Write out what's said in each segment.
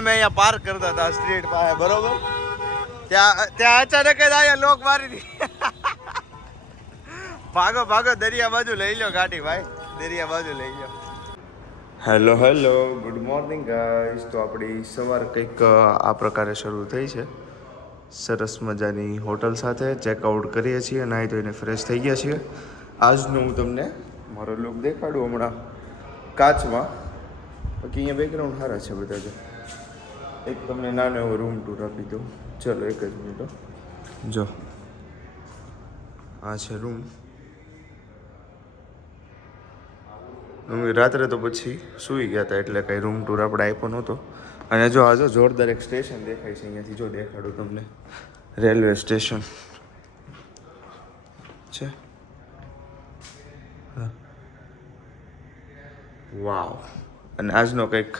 અમે અહીંયા પાર્ક કરતા હતા સ્ટ્રીટ પાસે, બરોબર? ત્યાં અચાનક જ અહીંયા લોક મારી દી. ભાગો ભાગો, દરિયા બાજુ લઈ લો ગાડી ભાઈ, દરિયા બાજુ લઈ લો. Hello hello, good morning guys. તો આપણી સવાર કંઈક આ પ્રકારે શરૂ થઈ છે. સરસ મજાની હોટલ સાથે ચેકઆઉટ કરીએ છીએ, નાહી ધોઈને ફ્રેશ થઈ ગયા છીએ. આજનું હું તમને મારો લુક દેખાડું હમણાં કાચમાં. બાકી અહીંયા બેકગ્રાઉન્ડ સારા છે બધા. જો એક તમને નાનો એવો રૂમ ટૂર આપી દઉં. ચલો એક જ મિનિટ. જો આ છે રૂમ. અમે રાત્રે તો પછી સૂઈ ગયા હતા એટલે કંઈ રૂમ ટૂર આપણે આપ્યો નહોતો. અને જો આ જો જોરદાર એક સ્ટેશન દેખાય છે અહીંયાથી. જો દેખાડું તમને, રેલવે સ્ટેશન છે. વાવ. અને આજનો કંઈક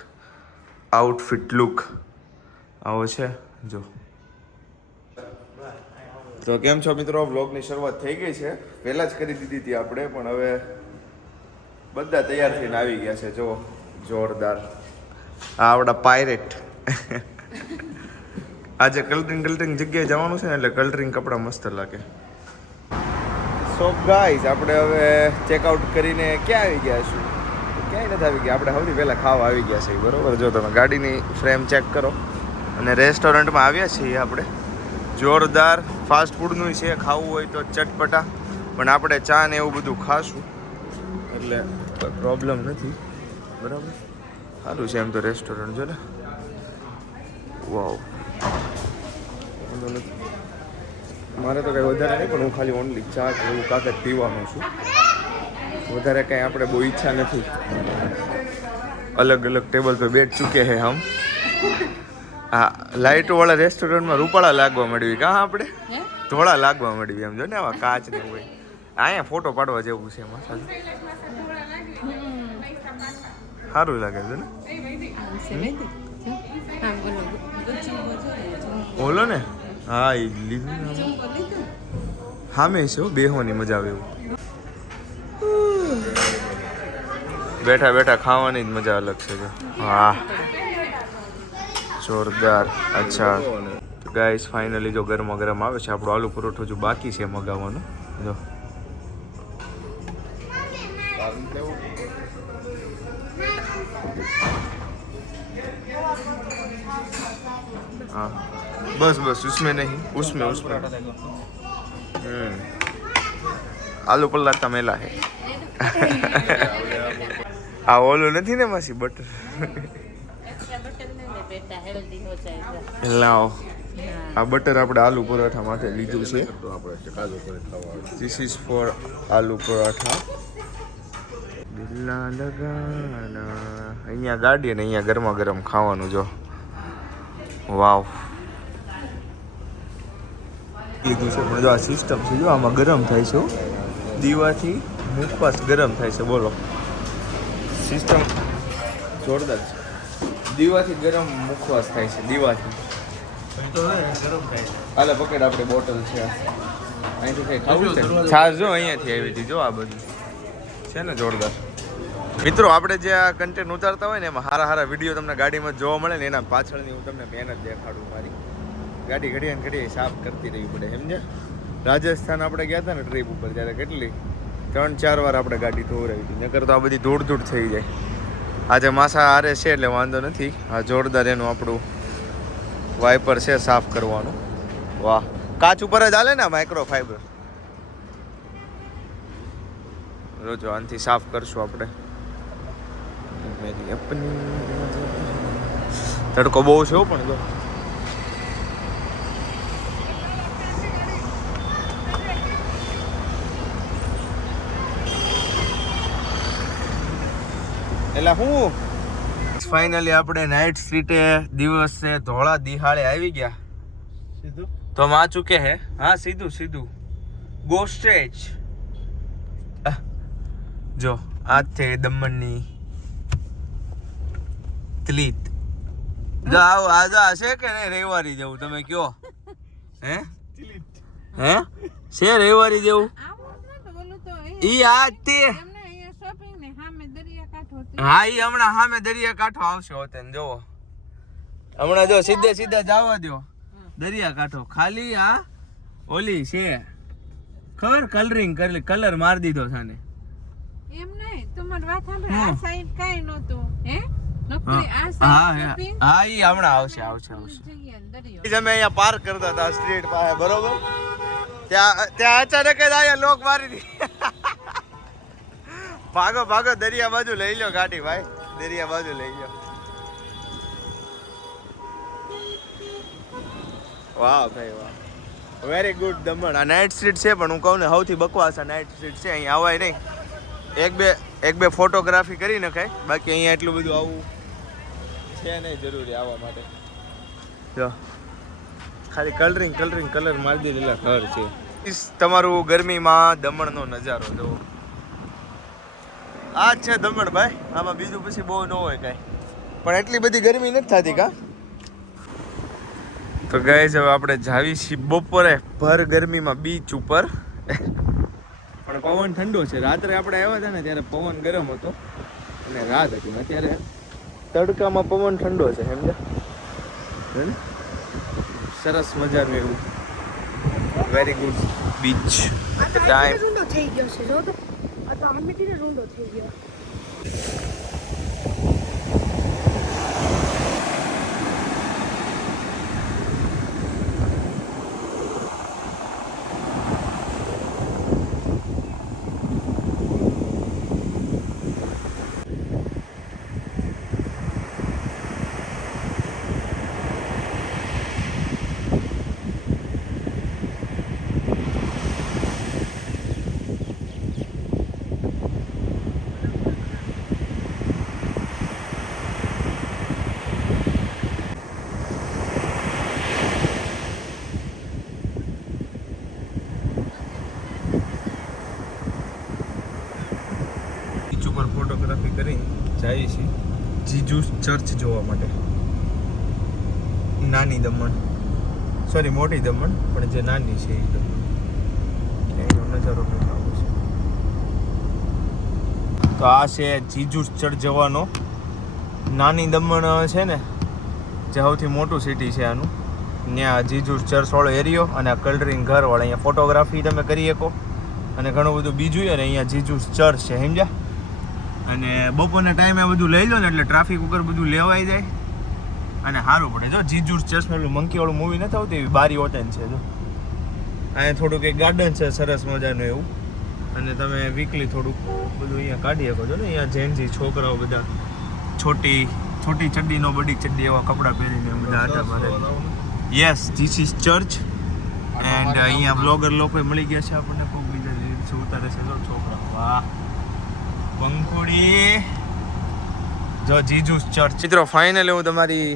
આઉટફિટ લુક આવો છે. જો તો કેમ છો મિત્રો, વ્લોગની શરૂઆત થઈ ગઈ છે. પહેલાં જ કરી દીધી હતી આપણે, પણ હવે બધા તૈયાર થઈને આવી ગયા છે. જો જોરદાર આ આપણા પાયરેટ. આજે કલરિંગ જગ્યાએ જવાનું છે ને, એટલે કલરિંગ કપડાં મસ્ત લાગે. સો ગાઈઝ, આપણે હવે ચેકઆઉટ કરીને ક્યાં આવી ગયા છું? ક્યાંય નથી આવી ગયા. આપણે સૌથી પહેલાં ખાવા આવી ગયા છે, બરોબર? જો તમે ગાડીની ફ્રેમ ચેક કરો. અને રેસ્ટોરન્ટમાં આવ્યા છીએ આપણે. જોરદાર ફાસ્ટ ફૂડનું છે, ખાવું હોય તો ચટપટા. પણ આપણે ચા ને એવું બધું ખાશું એટલે કોઈ પ્રોબ્લેમ નથી, બરાબર? સારું છે એમ તો રેસ્ટોરન્ટ. જો ને, વાવ. મારે તો કંઈ વધારે નહીં, પણ હું ખાલી ઓનલી ચા કે એવું કાંક જ પીવાનું છું. વધારે કંઈ આપણે બહુ ઈચ્છા નથી. અલગ અલગ ટેબલ પર બેઠ ચૂકે હે હમ. હા, લાઇટોવાળા રેસ્ટોરન્ટમાં રૂપાળા લાગવા મળ્યું કાં આપણે ધોળા લાગવા મળ્યું. એમ જો ને, આવા કાચ ને હોય. અહીંયા ફોટો પાડવા જેવું છે એમાં. સારું લાગે છે ને. ઓલો ને, હા એ લીધું. હામે છે બેહોની મજા આવે એવું. બેઠા બેઠા ખાવાની જ મજા અલગ છે. હા, જોરદાર. અચ્છા તો ગાઈસ, ફાઇનલી જો ગરમા ગરમ આવે છે. આપણો આલુ પરોઠો જો બાકી છે મગાવવાનો. જો हाँ बस बस उसमें नहीं, उसमें आलू पल्ला मेला है. આ ઓલું નથી ને માસી, બટર. લાવો, આ બટર આપણે આલુ પરાઠા માટે લીધું છે. This is four aloo paratha. દિલ્લા લગાના. અહીંયા ગાડી અને અહીંયા ગરમા ગરમ ખાવાનું. જો વાવ કીધું છે. પણ જો આ સિસ્ટમ છે, જો આમાં ગરમ થાય છે. દીવાથી મુખવાસ ગરમ થાય છે. બોલો, સિસ્ટમ જોરદાર છે. દીવાથી ગરમ મુખવાસ થાય છે. દીવાથી હાલે પકડ. આપણે બોટલ છે અહીંથી કઈ ખાવું છે. છાશ જો અહીંયાથી આવી હતી. જો આ બધું છે ને જોરદાર. મિત્રો, આપણે જે આ કન્ટેન્ટ ઉતારતા હોય ને, એમાં સારા સારા વિડીયો તમને ગાડીમાં જોવા મળે ને, એના પાછળની હું તમને મહેનત દેખાડું. મારી ગાડી ઘડીએ ને ઘડીએ સાફ કરતી રહેવી પડે, સમજે? રાજસ્થાન આપણે ગયા હતા ને ટ્રીપ ઉપર, ત્યારે કેટલી 3-4 વાર આપણે ગાડી ધોવરાવી હતી. નકર તો આ બધી ધૂળ ધૂળ થઈ જાય. આજે માસા હારે છે એટલે વાંધો નથી. આ જોરદાર એનું આપણું વાઇપર છે સાફ કરવાનું. વાહ, કાચ ઉપર જ હાલે ને માઇક્રો ફાઈબર. રોજો આનથી સાફ કરશું આપણે. તડકો બહુ છે પણ જો એટલે હું ફાઇનલી આપણે નાઇટ સ્ટ્રીટે દિવસે ધોળા દિહાળે આવી ગયા. સીધું તો આ ચૂકે હે. હા, સીધું સીધું ગો સ્ટ્રેચ. જો આ છે દમણની તલીત. જો આવો આજા છે કે નહીં રવિવારી જેવું? તમે કયો હે હે છે રવિવારી જેવું? ઈ આ તે હા, ઈ હમણાં સામે દરિયા કાંઠો આવશે હોતે ને. જોવો હમણાં જો સીધે સીધા જવા દો દરિયા કાંઠો, ખાલી આ ઓલી છે ખબર કલરિંગ કલર મારી દીધો છે ને એમ નહીં. તમારી વાત સાંભળ, આ સાઈડ કાઈ નહોતું હે નોકરી, આ હા સાઈડ હા ઈ હમણાં આવશે અમે અહીંયા પાર્ક કરતા હતા સ્ટ્રીટ પાસે બરોબર, ત્યાં અચાનક જ આયા લોક મારી દી. ભાગો ભાગો દરિયા બાજુ લઈ લો ગાડી ભાઈ, દરિયા બાજુ લઈ લો. વાહ ભાઈ વાહ, વેરી ગુડ દમણ. આ નાઇટ સ્ટ્રીટ છે પણ હું કહું ને સૌથી બકવાસ આ નાઇટ સ્ટ્રીટ છે. અહીંયા આવાય નહીં, એક બે ફોટોગ્રાફી કરી નખાય, બાકી અહીંયા એટલું બધું આવું છે નહીં જરૂરી આવવા માટે. જો ખાલી કલર મારી દીધેલા ઘર છે. તમારું ગરમીમાં દમણનો નજારો જુઓ, આ જ છે દમણ ભાઈ. આમાં બીજું પછી બહુ ન હોય કાંઈ, પણ એટલી બધી ગરમી નથી થતી કા. તો ગાઈસ હવે આપણે જાવી છીએ બપોરે ભર ગરમીમાં બીચ ઉપર, પણ પવન ઠંડો છે. રાત્રે આપણે આવ્યા હતા ને ત્યારે પવન ગરમ હતો અને રાત હતી, અત્યારે તડકામાં પવન ઠંડો છે સમજ્યા. સરસ મજાનું એવું વેરી ગુડ બીચ. ટાઈમ રૂંડો થઈ ગયો છે, જો તો આ તો આમેથી રૂંડો થઈ ગયો. ફોટોગ્રાફી કરી જઈએ છીએ જીજુ ચર્ચ જોવા માટે. નાની દમણ, સોરી મોટી દમણ, પણ જે નાની છે એ દમણ, એનો નજારો આવો છે. તો આ છે જીજુ ચર્ચ જવાનો. નાની દમણ છે ને જે સૌથી મોટું સિટી છે આનું, ત્યાં જીજુ ચર્ચ વાળો એરિયો અને આ કલરિંગ ઘર વાળો, અહીંયા ફોટોગ્રાફી તમે કરી શકો અને ઘણું બધું બીજું છે ને. અહીંયા જીજુ ચર્ચ છે સમજ્યા. અને બપોરના ટાઈમે બધું લઈ લો ને એટલે ટ્રાફિક ઉપર બધું લેવાઈ જાય અને સારું પડે. જો જીજુ ચર્ચમાં પેલું મંકી વાળું મૂવી નથી આવતી એવી બારી ઓટેન છે. જો અહીંયા થોડુંક એક ગાર્ડન છે સરસ મજાનું એવું, અને તમે વીકલી થોડુંક બધું અહીંયા કાઢી શકો છો ને. અહીંયા જેન્ટ્સ છોકરાઓ બધા છોટી ચડ્ડી નો બડી ચડ્ડી એવા કપડાં પહેરીને બધા આટા મારે. Yes this is church and અહીંયા બ્લોગર લોકો મળી ગયા છે આપણને, કોઈ બીજા રીલ્સ ઉતારે છે. જો છોકરા, વાહ પંખુડી. જો જીજુ ચર્ચ. મિત્રો ફાઇનલી હું તમારી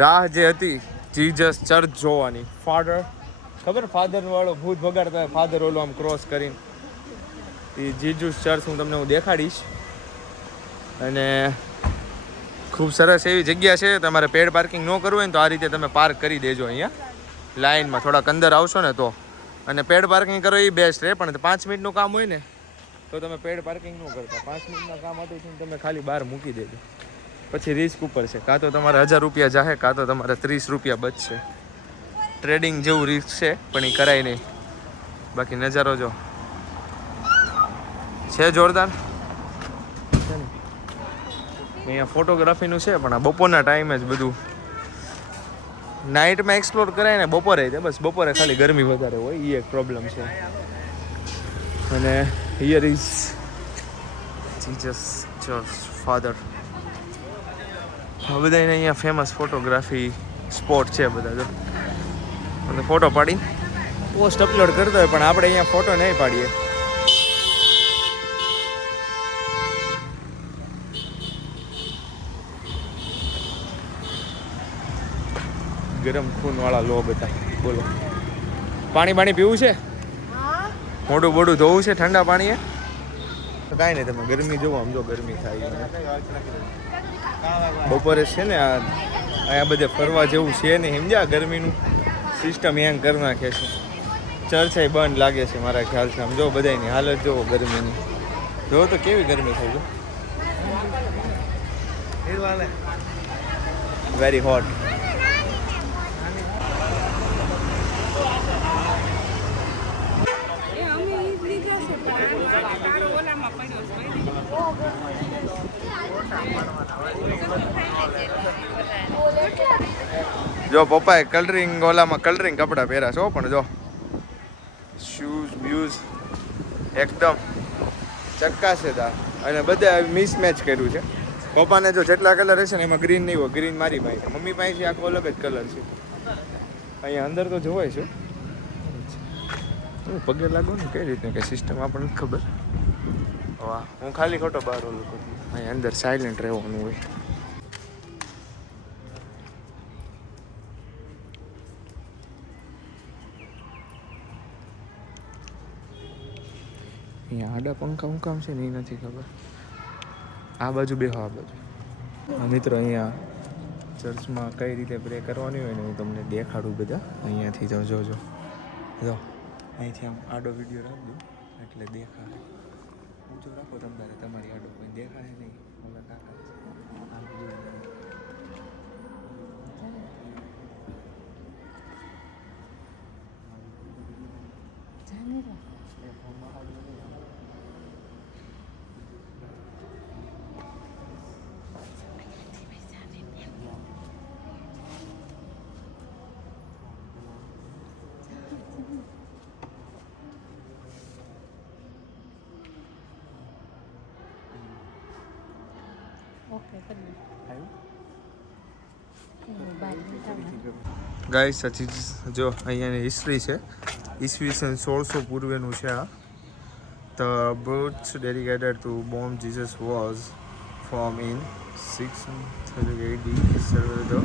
રાહ જે હતી જીજસ ચર્ચ જોવાની, ફાધર વાળો ભૂત ભગાડતા ફાધર ઓલો આમ ક્રોસ કરીને, એ જીજુ ચર્ચ હું દેખાડીશ. અને ખૂબ સરસ એવી જગ્યા છે. તમારે પેડ પાર્કિંગ ન કરવું હોય ને તો આ રીતે તમે પાર્ક કરી દેજો અહીંયા લાઇનમાં, થોડાક અંદર આવશો ને તો. અને પેડ પાર્કિંગ કરો એ બેસ્ટ રહે, પણ 5 મિનિટનું કામ હોય ને તો તમે પેડ પાર્કિંગ ન કરતા. 5 મિનિટના કામ હતું તમે ખાલી બહાર મૂકી દેજો, પછી રિસ્ક ઉપર છે. કાં તો તમારે 1000 રૂપિયા જાહે, કાં તો તમારે 30 રૂપિયા બચશે. ટ્રેડિંગ જેવું રિસ્ક છે પણ એ કરાય નહીં. બાકી નજારો જો છે જોરદાર. અહીંયા ફોટોગ્રાફીનું છે પણ આ બપોરના ટાઈમે જ બધું. નાઇટમાં એક્સપ્લોર કરાય ને બપોરે જ, બસ બપોરે ખાલી ગરમી વધારે હોય એ એક પ્રોબ્લેમ છે. અને here is Jesus church father. આ બધા અહીંયા ફેમસ ફોટોગ્રાફી સ્પોટ છે બધા. જો અને ફોટો પાડી પોસ્ટ અપલોડ કરતા હોય, પણ આપણે અહીંયા ફોટો નહીં પાડીએ. ગરમ ખૂન વાળા લો બધા. બોલો પાણી પીવું છે? મોઢું બોડું ધોવું છે ઠંડા પાણીએ? કાંઈ નહીં, તમે ગરમી જોવો. આમ જો ગરમી થાય બપોરે છે ને. અહીંયા બધે ફરવા જેવું છે નહીં સમજ્યા. ગરમીનું સિસ્ટમ હેંગ કરી નાખે છે. ચર્ચ બંધ લાગે છે મારા ખ્યાલથી. આમ જો બધાની હાલત જોવો ગરમીની. જો તો કેવી ગરમી થઈ ગઈ, વેરી હોટ. જો પપ્પાએ કલરિંગ ઓલામાં કલરિંગ કપડાં પહેર્યા છો પણ જો શૂઝ બ્યુઝ એકદમ ચક્કાસેદાર અને બધા મિસમેચ કર્યું છે. પપ્પાને જો જેટલા કલર હશે ને એમાં ગ્રીન નહીં હોય, ગ્રીન મારી પાસે છે. મમ્મી પાસે આખો અલગ જ કલર છે. અહીંયા અંદર તો જોવાય છે. હું પગે લાગો ને કઈ રીતની કઈ સિસ્ટમ આપણને ખબર. વાહ, હું ખાલી ખોટો બહાર ઓલું કરું. અહીંયા અંદર સાયલેન્ટ રહેવાનું હોય. અહીંયા આડા પંખા ઊંકામ છે ને એ નથી ખબર. આ બાજુ બેહો, આ બાજુ. મિત્રો અહીંયા ચર્ચમાં કઈ રીતે પ્રે કરવાની હોય ને હું તમને દેખાડું બધા. અહીંયાથી જો જોજો જો અહીંથી આમ આડો વિડીયો રાખજો એટલે દેખાડે. ઊંચો રાખો તમારે, તમારી આડો કોઈ દેખાડે નહીં. ઓલા કાકા ગાઈસ આ ચીજ જો અહીંયાની હિસ્ટ્રી છે. ઈસવીસન 1600 પૂર્વેનું છે આ. The birds dedicated to born Jesus was formed in 630 AD. Served the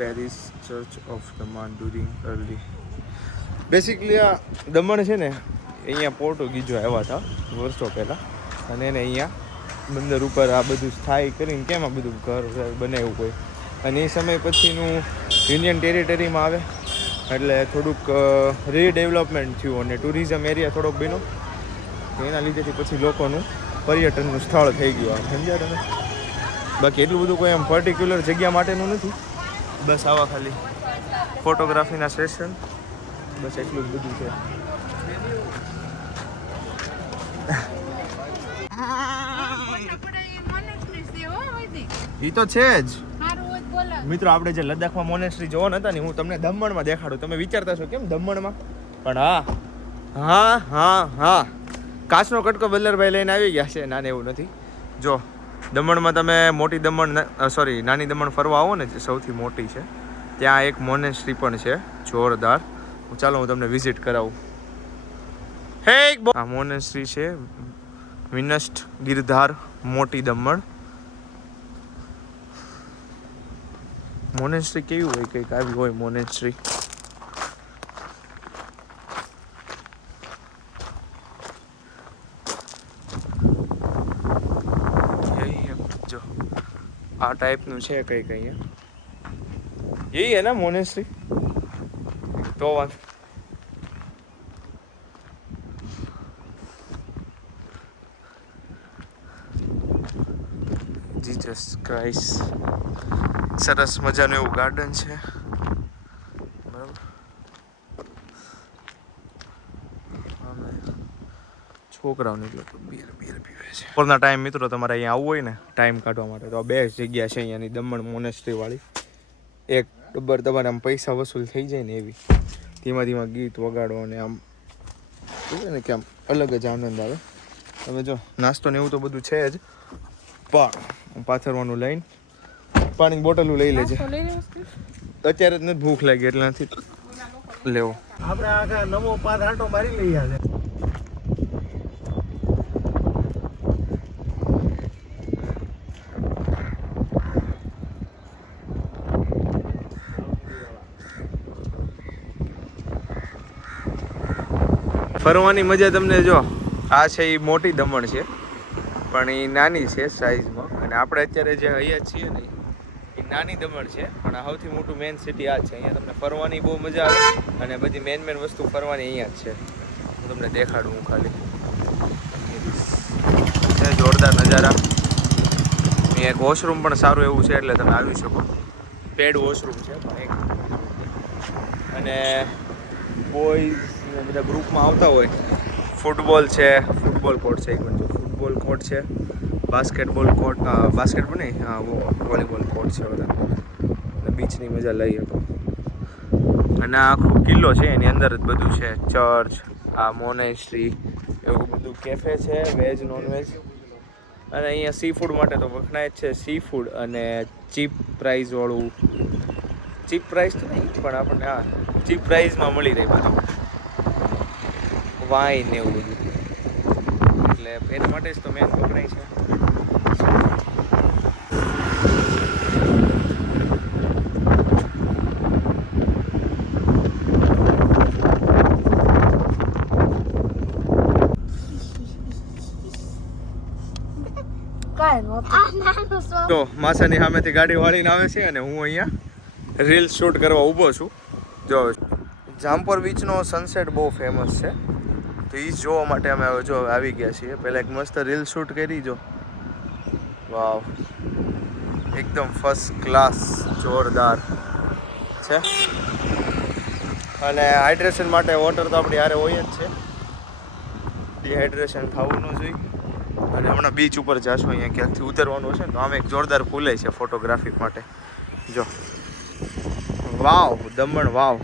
parish church of Daman during early. Basically આ દમણ છે ને અહીંયા પોર્ટુગીઝો આવ્યા હતા વર્ષો પહેલાં અને એને અહીંયા બંદર ઉપર આ બધું સ્થાયી કરીને કેમ આ બધું ઘર બનાવ્યું હોય. અને એ સમય પછીનું યુનિયન ટેરિટરીમાં આવે એટલે થોડુંક રીડેવલપમેન્ટ થયું અને ટુરિઝમ એરિયા થોડોક બન્યો. એના લીધેથી પછી લોકોનું પર્યટનનું સ્થળ થઈ ગયું. આ સમજ્યા તમે? બાકી એટલું બધું કોઈ આમ પર્ટિક્યુલર જગ્યા માટેનું નથી. બસ આવા ખાલી ફોટોગ્રાફીના સેશન, બસ એટલું જ બધું છે. એ તો છે જ મિત્રો. આપણે જે લદ્દાખમાં મોનેસ્ટ્રી જોવા નતા ને હું તમને દમણમાં દેખાડું. તમે વિચારતા છો કેમ દમણમાં, પણ હા કાચનો કટકો બલ્લરભાઈ લઈને આવી ગયા છે. નાને એવું નથી. જો દમણમાં તમે મોટી દમણ નાની દમણ ફરવા આવો ને, જે સૌથી મોટી છે, ત્યાં એક મોનેસ્ટ્રી પણ છે જોરદાર. ચાલો હું તમને વિઝિટ કરાવું. આ મોનેસ્ટ્રી છે વિનસ્ટ ગિરધાર મોટી દમણ. મોનેસ્ટ્રી કેવી હોય, કંઈક આવી હોય મોનેસ્ટ્રી. જો આ ટાઈપનું છે કંઈક અહીંયા. यही है ना मोनेस्ट्री तो जीसस क्राइस्ट सरस मजाનું એવું ગાર્ડન છે બરાબર. છોકરાઓને લોકો બીર પીવે છે. બપોરના ટાઈમ મિત્રો તમારે અહીંયા આવવું હોય ને ટાઈમ કાઢવા માટે તો આ બેસ્ટ જગ્યા છે અહીંયાની દમણ મોનેસ્ટ્રી વાળી. એક ડબ્બર તમારે આમ પૈસા વસૂલ થઈ જાય ને એવી. ધીમા ધીમા ગીત વગાડો અને આમ ને કે આમ અલગ જ આનંદ આવે. તમે જો નાસ્તો ને એવું તો બધું છે જ, પણ પાથરવાનું લઈને પાણીની બોટલું લઈ લેજે. અત્યારે જ નથી ભૂખ લાગી એટલે નથી લેવો. આપણે આખા નવો પાથ આંટો મારી લઈએ છે. ફરવાની મજા તમને જો આ છે એ મોટી દમણ છે પણ એ નાની છે સાઈઝમાં, અને આપણે અત્યારે જે અહીંયા છીએ ને એ નાની દમણ છે પણ આ સૌથી મોટું મેન સિટી આ છે. અહીંયા તમને ફરવાની બહુ મજા આવે અને બધી મેન વસ્તુ ફરવાની અહીંયા જ છે. હું તમને દેખાડું. હું ખાલી છે જોરદાર નજારા. અહીંયા એક વોશરૂમ પણ સારું એવું છે એટલે તમે આવી શકો. પેડ વોશરૂમ છે પણ એક, અને બોયઝ બધા ગ્રુપમાં આવતા હોય. ફૂટબોલ છે, ફૂટબોલ કોર્ટ છે, એક મિનિટ, ફૂટબોલ કોર્ટ છે બાસ્કેટબોલ નહીં વોલીબોલ કોર્ટ છે બધા, અને બીચની મજા લઈ શકો. અને આ આખો કિલ્લો છે, એની અંદર જ બધું છે, ચર્ચ, આ મોનેસ્ટ્રી, એવું બધું કેફે છે, વેજ નોનવેજ. અને અહીંયા સી ફૂડ માટે તો વખણાય જ છે, સી ફૂડ અને ચીપ પ્રાઇઝવાળું, ચીપ પ્રાઇસ તો નહીં પણ આપણને ચીપ પ્રાઇઝમાં મળી રહે બધું, વાઇન ને એવું બધું. એટલે એના માટે જ તો મેન વખણાય છે. તો માસાની સામેથી ગાડી વાળીને આવે છે અને હું અહીંયા રીલ શૂટ કરવા ઊભો છું. જો જામપોર બીચનો સનસેટ બહુ ફેમસ છે, તો એ જોવા માટે અમે જો આવી ગયા છીએ. પહેલાં એક મસ્ત રીલ શૂટ કરી, જો વાવ, એકદમ ફર્સ્ટ ક્લાસ, જોરદાર છે. અને હાઇડ્રેશન માટે વોટર તો આપણી હારે હોય જ છે, ડિહાઇડ્રેશન થવું ન જોઈએ. અને હમણાં બીચ ઉપર જાશું, અહીંયા ક્યાંકથી ઉતરવાનું છે ને, તો આમ એક જોરદાર પુલે છે ફોટોગ્રાફી માટે. જો વાવ, દમણ વાવ.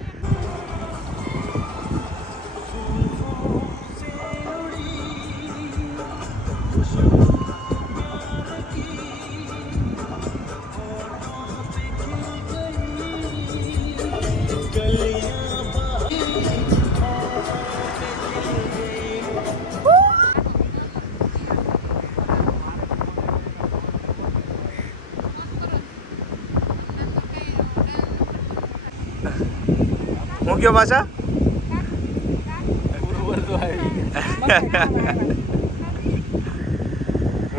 હું કયો પાછા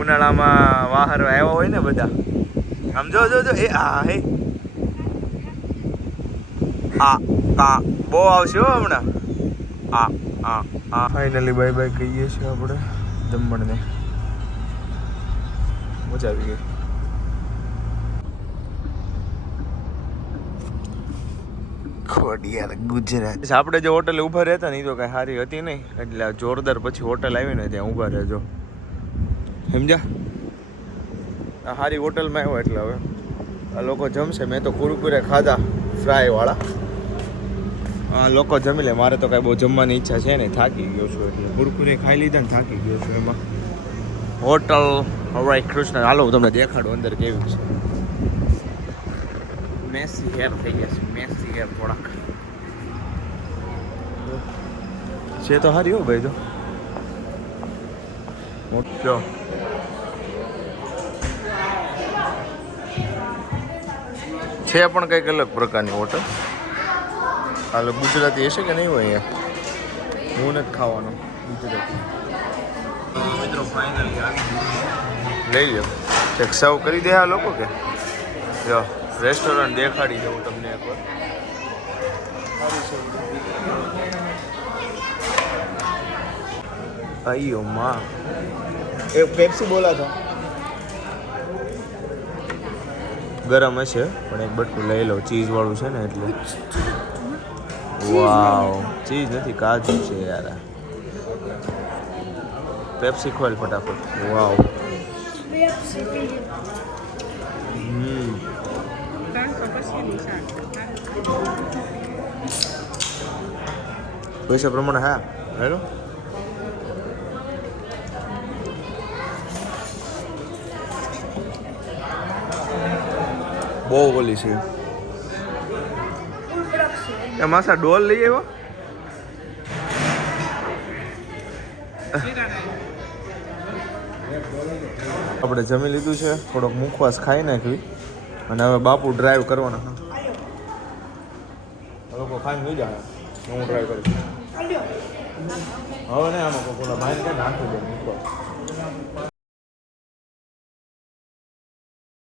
ઉનાળામાં વાહર આવ્યા હોય ને બધા, આમ જો એ હે બહુ આવશે હો હમણાં. ફાઇનલી બાય બાય કહીએ છીએ આપણે દમણને. મજા આવી ગઈ. ખોડિયાર ગુજરાત. આપણે જે હોટલે ઊભા રહેતા ને એ તો કાંઈ સારી હતી નહીં, એટલે જોરદાર પછી હોટલ આવી ને ત્યાં ઊભા રહેજો, સમજ્યા? આ સારી હોટલમાં આવ્યો એટલે હવે આ લોકો જમશે. મેં તો કુરકુરે ખાધા ફ્રાયવાળા, આ લોકો જમી લે. મારે તો કાંઈ બહુ જમવાની ઈચ્છા છે નહીં, થાકી ગયો છું, એટલે કુરકુરે ખાઈ લીધા ને થાકી ગયો છું. એમાં હોટલ હરે કૃષ્ણ. હાલો હું તમને દેખાડું અંદર કેવું છે. મેસી હેર થઈ ગયા છે, મેસી હેર થોડાક છે તો સારી હો ભાઈ. તો મોટો છે પણ કંઈક અલગ પ્રકારની હોટલ. હાલો ગુજરાતી હશે કે નહીં હોય અહીંયા? હું નથી ખાવાનો ગુજરાતી. મિત્રો ફાઇનલી આવી લઈ લો. એક સર્વ કરી દે આ લોકો કે જો રેસ્ટોરન્ટ દેખાડી દઉં તમને એકવાર. અయ్યો માં, એક પેપ્સી બોલા તો ગરમ હશે પણ એક બટકું લઈ લો. ચીઝ વાળું છે ને એટલે. વાવ, ચીઝ નથી કાજુ છે યાર. પેપ્સી ખોલ ફટાફટ. વાવ, પૈસા પ્રમાણે હા હેલો. બહુ ઓલી છે એ માસા. ડોલ લઈ આવ્યો. આપણે જમી લીધું છે, થોડોક મુખવાસ ખાઈ નાખવી અને હવે બાપુ ડ્રાઈવ કરવાના. લોકો ખાઈને લઈ જાય, હું ડ્રાઈવ કરું. હવે ને આમાં કોઈ ભાઈ નાખી દે મુખવાસ.